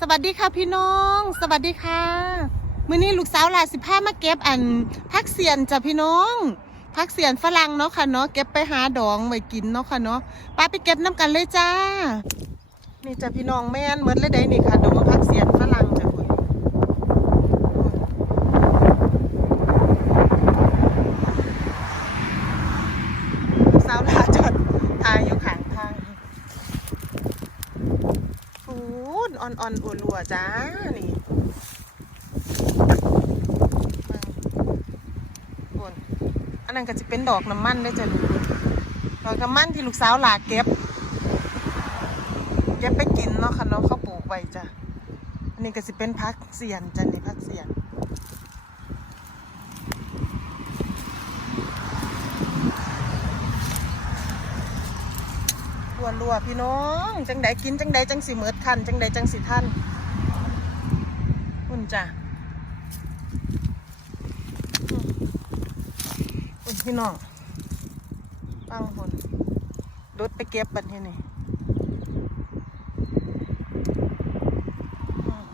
สวัสดีค่ะพี่น้อง สวัสดีค่ะมื้อนี้ลูกสาวหลาสิพามาเก็บอันพักเสียนจ้ะพี่น้องพักเสียนฝรั่งเนาะค่ะเนาะเก็บไปหาดองไว้กินเนาะค่ะเนาะป้าไปเก็บน้ำกันเลยจ้า นี่จ้ะพี่น้องแม่นเหมือนเลยได้นี่ค่ะดองพักเสียนฝรั่งจ้ะคุณลูกสาวหลาจอดทายอยู่ข้างทาง โอ้น อ่อนอ่นๆอัวรัวๆจ้า นี่บอนอันนั้นก็จะเป็นดอกน้ำมันได้จ้ะลูกดอกน้ำมันที่ลูกสาวหลากเก็บ เก็บไปกินเนาะค่ะเนาะเขาปลูกไว้จ้ะ อันนี้ก็จะเป็นพักเสียนจ้ะนี่พักเสียน วรัวพี่น้อง จังไดกินจังไดจังสิเมิดคันจังไดจังสิท่านอุ่นจ้ะคุณพี่น้องปังคนรถไปเก็บบันที่นี่อืม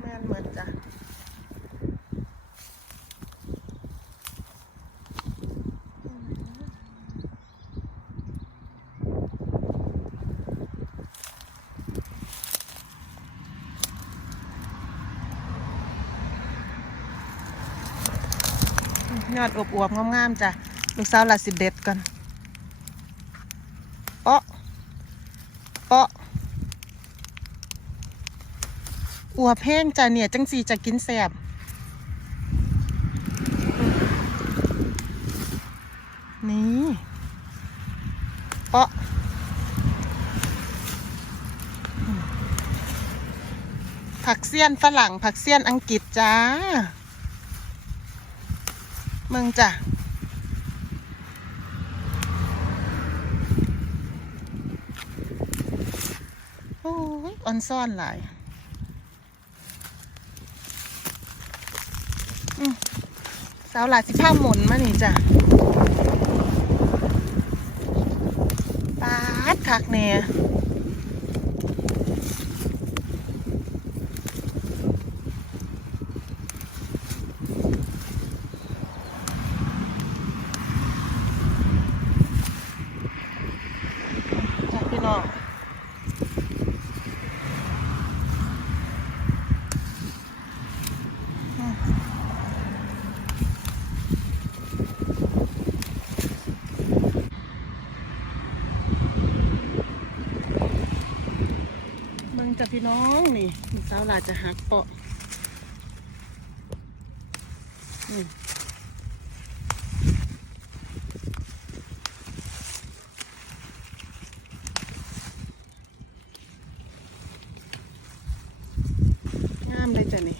แม่นเหมือนจ้ะ ย อดอวบๆงามๆจ้ะลูกสาวลาสิเด็ดก่อนเปาะเปาะอวบแห้งจ้ะเนี่ยจังสีจะกินแสบนี่เปาะผักเสี้ยนฝรั่งผักเสี้ยนอังกฤษจ้า มืองจ้ะโอ้ยออนซ่อนหลายสาวหลาสิผ้าหมุนมานี่จ้ะปาดคักเนี่ยจ้ะพี่น้องอืมเมืองจ้ะ พี่น้องนี่สาวลาจะหักเปาะนี่ งามเลยจ้ะนี่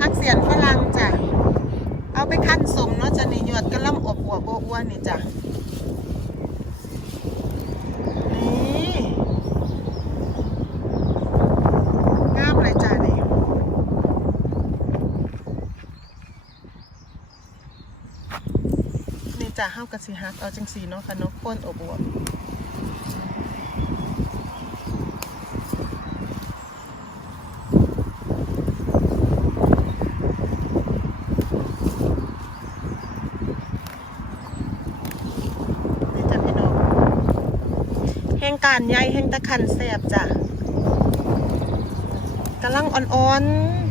พักเสียนฝรั่งจ้ะ เอาไปขั้นสมเนาะจะนี่หยวดกระล่ำอบอวบอ้วนนี่จ้ะ นี่งามเลยจ้ะนี่ นี่จ้ะห้ากับสีฮักเอาจังสีเนาะค่ะเนกข้นอบอวบนี่จ้ะพี่น้อง ตานใหญ่แห่งตะขันแสบจ้ะกำลังอ่อนๆ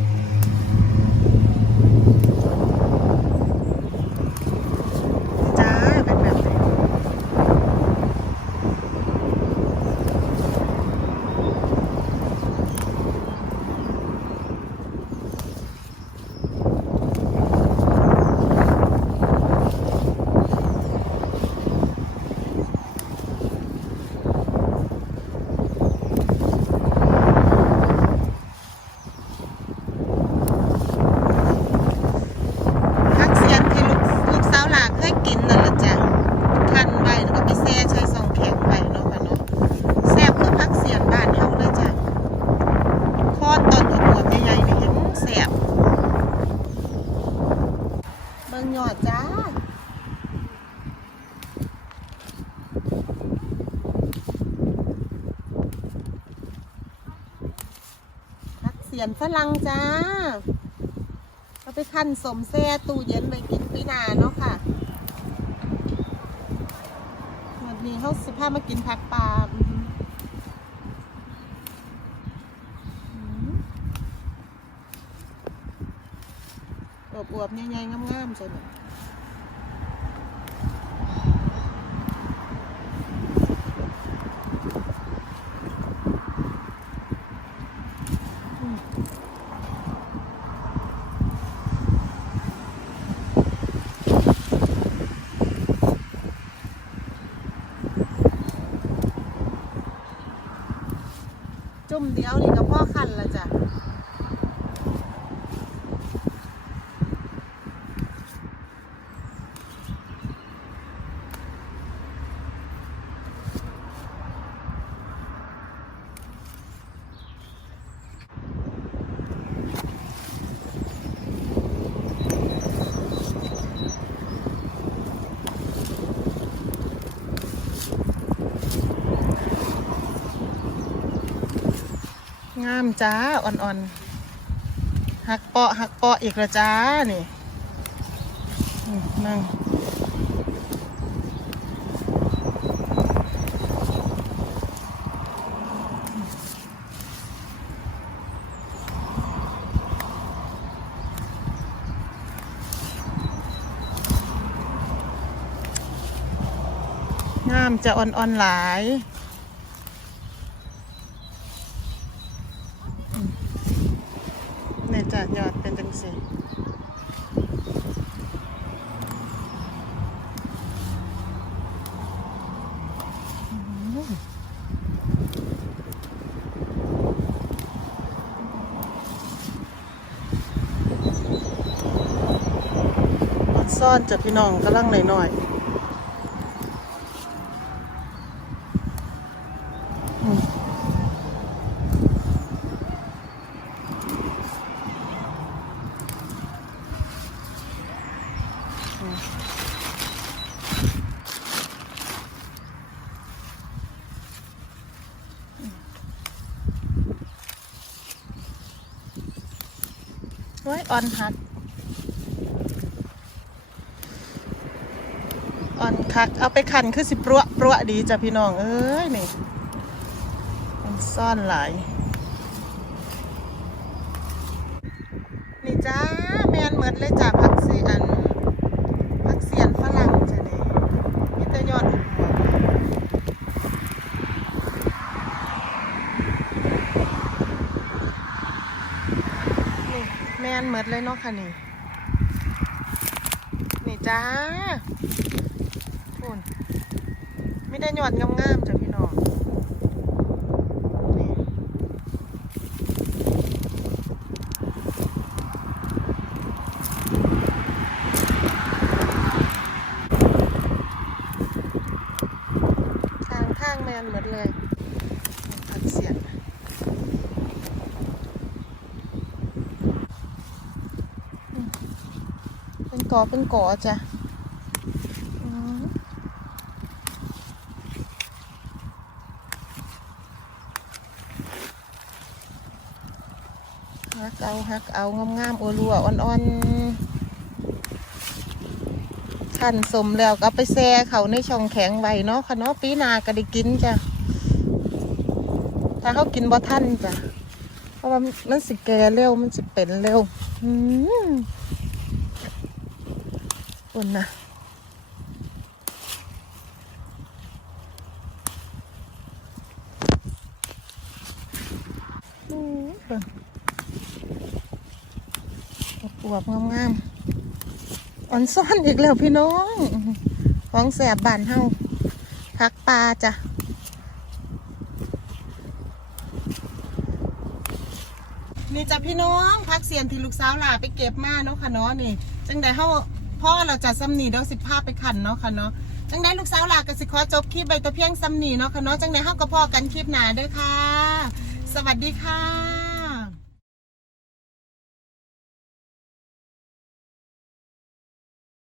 แสบเบิ่งยอดจ้าพักเสียนฝรั่งจ้าเอาไปขั้นสมแซ่ตู้เย็นไปกินปีนาเนาะค่ะวันนี้เขาสิพามากินผักปลา อวบๆใหญ่ๆงามๆจ้ะเนี่ยจุ่มเดียวนี่ก็พ่อคันละจ้ะ งามจ้าอ่อนๆหักเปาะหักเปาะอีกละจ้านี่นั่งงามจะอ่อนๆหลาย เนี่ย จะยอดเป็นจังสีมันซ่อนจะพี่น้องกำลังหน่อยๆ โอ้ยอ่อนหักอ่อนคัก เอาไปขันคือสิปรัวปรัวดีจ้ะพี่น้อง เอ้ย นี่มันซ่อนหลาย นี่จ้า แมนเหมือนเลยจ้ะพักซีอัน พักเสียนฝรั่งจ้ะนี่มีแต่ยอดหัวนี่แม นเหมิดเลยเนาะค่ะนี่ นี่จ้าคุณไม่ได้หยอดงามๆจ้ะพี่น้องนี่ทางข้างแมนเหมือนเลยผักเสียนอืม เป็นกอเป็นกอจ้ะฮักเอาฮักเอางามๆโอรัวอ่อนๆขั้นสมแล้วก็เอาไปแช่เขาในช่องแข็งไว้เนาะค่ะเนาะปีนาก็ได้กินจ้ะถ้าเขากินบ่ทันจ้ะ เพราะว่ามันสิแก่เร็ว มันสิเป็นเร็ว อืม อุ่นนะอืมเบิ่งอวบๆงามๆอ่อนซ่อนอีกแล้วพี่น้อง ของแสบบานเฮาพักปลาจ้ะนี่จ้ะพี่น้องพักเสียนที่ลูกสาวลาไปเก็บมาเนาะค่ะเนาะนี่ จังได้เฮา พ่อเราจะซ้ำนีเดี๋ยวสิพาไปขันเนาะค่ะเนาะจังได้ลูกสาวลากสิขอจบคลิปใบตะเพียงซ้ำนีเนาะค่ะเนาะจังได้เฮาก็พอกันคลิปหน้าเด้อค่ะ สวัสดีค่ะ